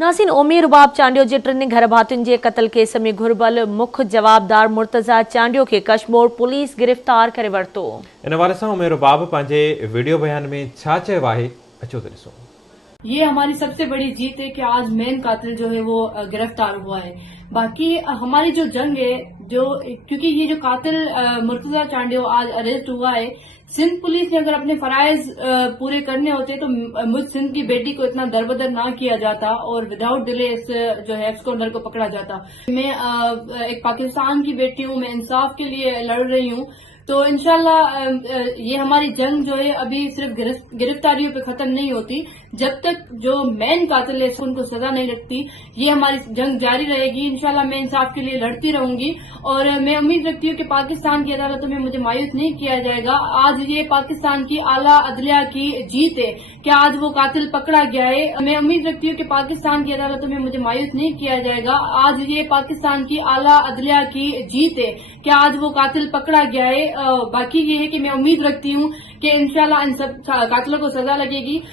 नासिन ओमी रुबाब चांडियो जे टिनि घर भातियुनि जे क़त्ल केस में घुर्बल मुख्य जवाबदार मुर्तज़ा चांडियो खे कशमोर पुलिस गिरफ़्तार करे वरितो। इन बारे सां ओमी रुबाब पंहिंजे वीडियो बयान में छा चयो आहे, अचो त ॾिसो। ये हमारी सबसे बड़ी जीत है कि आज मेन कातिल जो है वो गिरफ्तार हुआ है। बाकी हमारी जो जंग है क्योंकि ये जो कातिल मुर्तज़ा चांडियो आज अरेस्ट हुआ है, सिंध पुलिस ने अगर अपने फराइज पूरे करने होते तो मुझ सिंध की बेटी को इतना दरबदर ना किया जाता और विदाउट डिले इस जो है एक्स-कॉर्नर को पकड़ा जाता। मैं एक पाकिस्तान की बेटी हूँ, मैं इंसाफ के लिए लड़ रही हूँ, तो इंशाल्लाह ये हमारी जंग जो है अभी सिर्फ गिरफ्तारियों पे खत्म नहीं होती। जब तक जो मेन कातिल है उनको सजा नहीं लगती, ये हमारी जंग जारी रहेगी। इंशाल्लाह मैं इंसाफ के लिए लड़ती रहूंगी और मैं उम्मीद रखती हूँ कि पाकिस्तान की अदालतों में मुझे मायूस नहीं किया जाएगा। आज ये पाकिस्तान की आला अदलिया की जीत है कि आज वो कातिल पकड़ा गया है। मैं उम्मीद रखती हूँ कि पाकिस्तान की अदालतों में मुझे मायूस नहीं किया जाएगा। आज ये पाकिस्तान की आला अदलिया की जीत है कि आज वो कातिल पकड़ा गया है। बाकी ये है कि मैं उम्मीद रखती हूँ कि इंशाल्लाह इन सब कातिलों को सजा लगेगी।